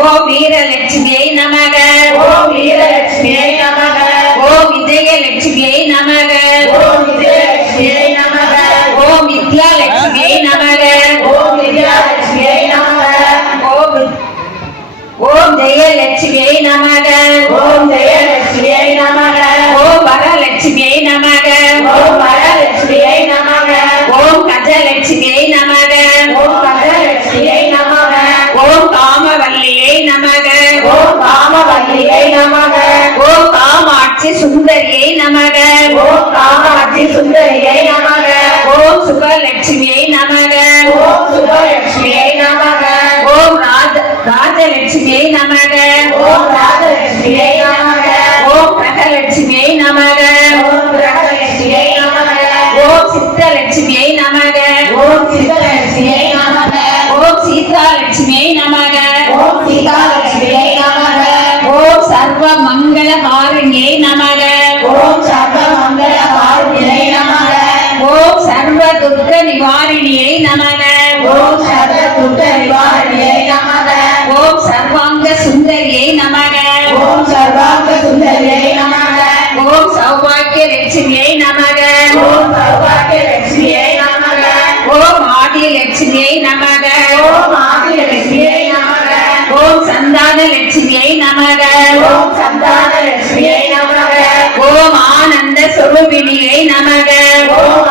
ஓம் வீரலட்சுமியை நமக ஓம் வீரலட்சுமியை நமக ஓம் விஜயலட்சுமியை நமக ஓம் விஜயலட்சுமியை நமக ஓம் வித்யாலட்சுமியை நமக ஓம் வித்யாலட்சுமியை நமக ஓம் ஓம் ஜெயலட்சுமியை நமக ஓம் ஜெயலட்சுமியை நமக ஓம் வரலட்சுமியை நமக ஓம் காமவல்லியை நமக ஓம் காமாட்சி சுந்தரியை நமக ஓம் காமாட்சி சுந்தரியை நமக ஓம் சுபலட்சுமியை நமக ஓம் சுபலட்சுமியை நமக ஓம் ராஜ ராஜலட்சுமியை நமக ஓம் ராஜலட்சுமியை நமக ஓம் பிரகலட்சுமியை நமக ஓம் கிரகலட்சுமியை நமக ஓம் சித்தலட்சுமியை நமக ஓம் சித்தலட்சுமியை நமக ஓம் சீதாலட்சுமியை காரணியை நமக ஓம் சர்வ மங்கள நமக ஓம் சர்வ துக்க நிவாரணியை நமக ஓம் சர்வ துக்க நிவாரணியை நமக ஓம் சர்வாங்க சுந்தரியை நமக ஓம் சர்வாங்க சுந்தரியை நமக ஓம் சௌபாக்கிய லட்சுமியை நமக ஓம் சௌபாகிய லட்சுமியை நமக ஓம் ஆதி லட்சுமியை நமக ஓம் ஆதிலட்சுமியை நமக ஓம் சந்தான லட்சுமியை சொரூபிணியை நமக. ஓம்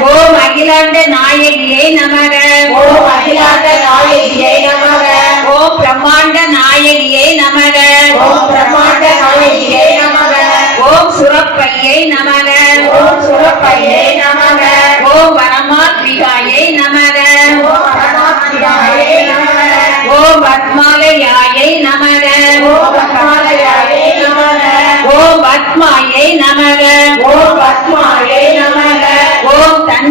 ஓம் அகிலாண்ட நாயகியை நமக. ஓம் அகிலாண்ட நாயகியை நமக. ஓம் பிரம்மாண்ட நாயகியை நமக. ஓம் பிரம்மாண்ட நாயகியை நமக. ஓம் சுரப்பையை நமக. ஓம் சுரப்பையை நமக.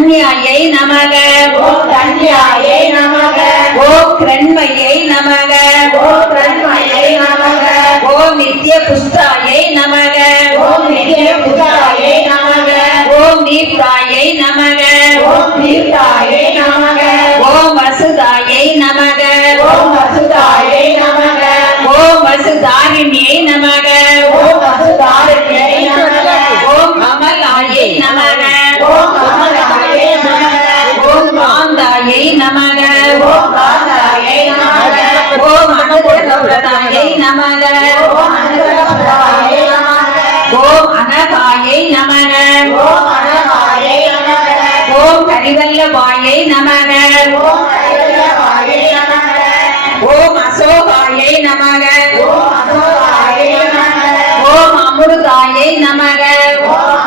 ஓம் தன்யாயை நமக. ஓம் தன்யாயை நமக. ஓம் கிரண்மையை நமக. ஓம் பிரண்மையை நமக. ஓம் நித்ய புஷ்டாயை நமக. ஓம் நித்ய புதாயை நமக. ஓம் நீர்த்தாயை நமக. ஓம் தீர்த்தாயை நமக. ஓம் வசுதாயை நமக. நமக ஓம் காந்தாயை நமக. ஓம் அனுகிரகப்பிரதாயை நமக. ஓம் அனுகிரகப்பிரதாயை நமக ஓம் அனகாயை நமக ஓம் அனகாயை நமக ஓம் கரிவல்லபாயை நமக ஓம் நமக ஓம் அசோகாயை நமக ஓம் அசோகாயை நமக ஓம் நமக ஓம்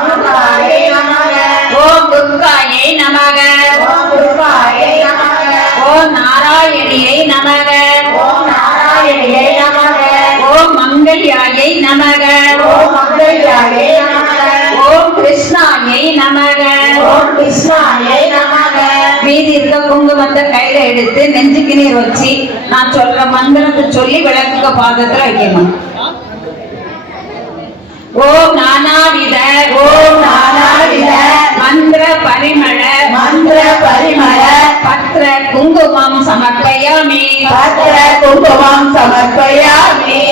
நமக ஓம் துர்காயை நமக. ஓம் நாராயணியை நமக. ஓம் நாராயணியை நமக. ஓம் மங்கள்யாயை நமக. ஓம் மங்கள்யாயை நமக. ஓம் கிருஷ்ணாயை நமக. ஓம் கிருஷ்ணாயை நமக. மீதி இருக்க குங்குமத்தை கையில எடுத்து நெஞ்சுக்கு நீர் வச்சு நான் சொல்ற மந்திரத்தை சொல்லி விளக்குக்க பாதத்துல வைக்கணும். ஓம் நானாவித. ஓம் நானாவித. மந்திர பரிமள. மந்திர பரிமள பத்ர குங்குமம் சமர்ப்பயாமி பத்திர குங்குமம் சமர்ப்பயாமி.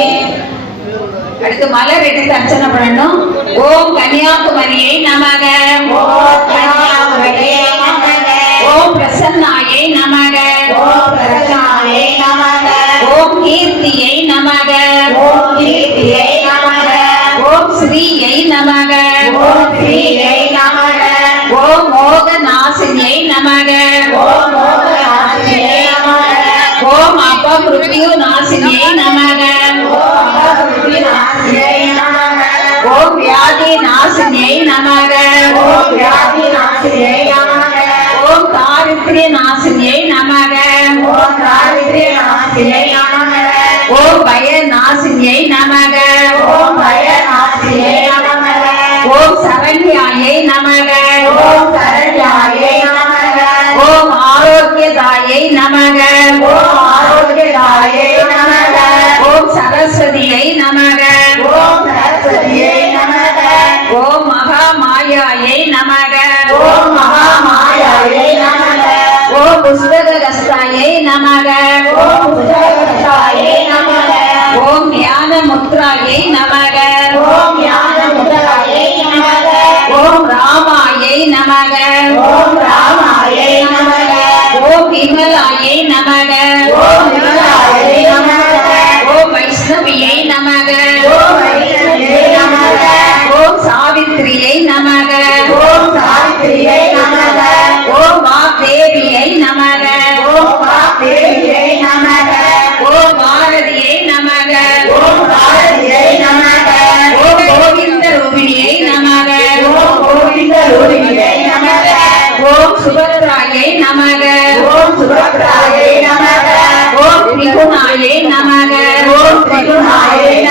அடுத்து மலர் எடுத்து அர்ச்சனை பண்ணணும். ஓம் கன்னியாகுமரியை நமக. ஓம் கன்னியாகுமரியே நமக. ஓம் பிரசன்னாயை நமக. ஓம் பிரசன்னாயை நமக. ஓம் கீர்த்தியை நமக. ஓம் கீர்த்தியை நமக. ஓம் ஸ்ரீயை நமக. ஓம் ஸ்ரீயை நமக. ஓம் மோக நாசினியை நமக. ஓம் மோகநாசினியை நமக ஓ அபமிருத்யு நாசினியை நமக. ஓம் அபமிருத்யுநாசினியை நமக. ஓம் வியாதி நாசினியை நமக. ஓம் வியாதிநாசினியை நமக. ஓம் தாரித்ரிய நாசினியை நமக. ஓம் நாசினியை நமக. ஓம் பய நாசினியை நமக. ஓம் சரண்யாயை நமக. மாயாயை நமக. ஓம் மகாமாயாயை நமக. ஓம் ஞான முத்ராயை நமக. ஓம் ஞான முதலாயே நமக. ஓம் ராமாயை நமக. ஓம் ராமாயே நமக. ஓம் விமலாயை நமக. ஓம் நமக. ஓம் சுபத்ராயே நமக. ஓம் திரிகுணாயை நமக. ஓம் திரிகுணாயே